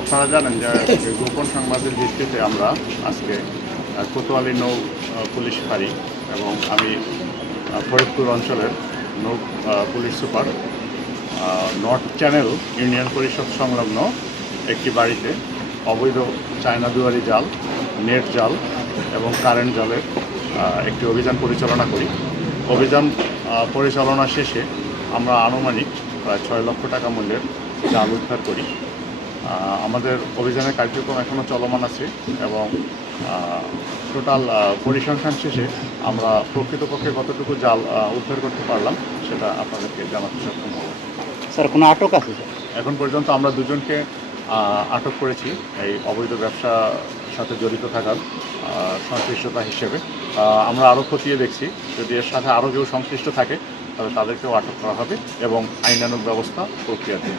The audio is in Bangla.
আপনারা জানেন যে গোপন সংবাদের ভিত্তিতে আমরা আজকে কোতোয়ালি নৌ পুলিশ ফাঁড়ি এবং আমি ফরিদপুর অঞ্চলের নৌ police super North Channel union পরিষদ সংলগ্ন একটি বাড়িতে অবৈধ চায়না দুয়ারি জাল নেট জাল এবং কারেন্ট জালের একটি অভিযান পরিচালনা করি। অভিযান পরিচালনা শেষে আমরা আনুমানিক প্রায় ছয় লক্ষ টাকা মূল্যের জাল উদ্ধার করি। আমাদের অভিযানের কার্যক্রম এখনও চলমান আছে এবং টোটাল পরিসংখ্যান শেষে আমরা প্রকৃতপক্ষে কতটুকু জাল উদ্ধার করতে পারলাম সেটা আপনাদেরকে জানাতে সক্ষম হব। স্যার কোনো আটক আছে? এখন পর্যন্ত আমরা দুজনকে আটক করেছি এই অবৈধ ব্যবসা সাথে জড়িত থাকার সংশ্লিষ্টতা হিসেবে। আমরা আরও খতিয়ে দেখছি যদি এর সাথে আরও কেউ সংশ্লিষ্ট থাকে, তাহলে তাদেরকেও আটক করা হবে এবং আইনানুক ব্যবস্থা প্রক্রিয়াধীন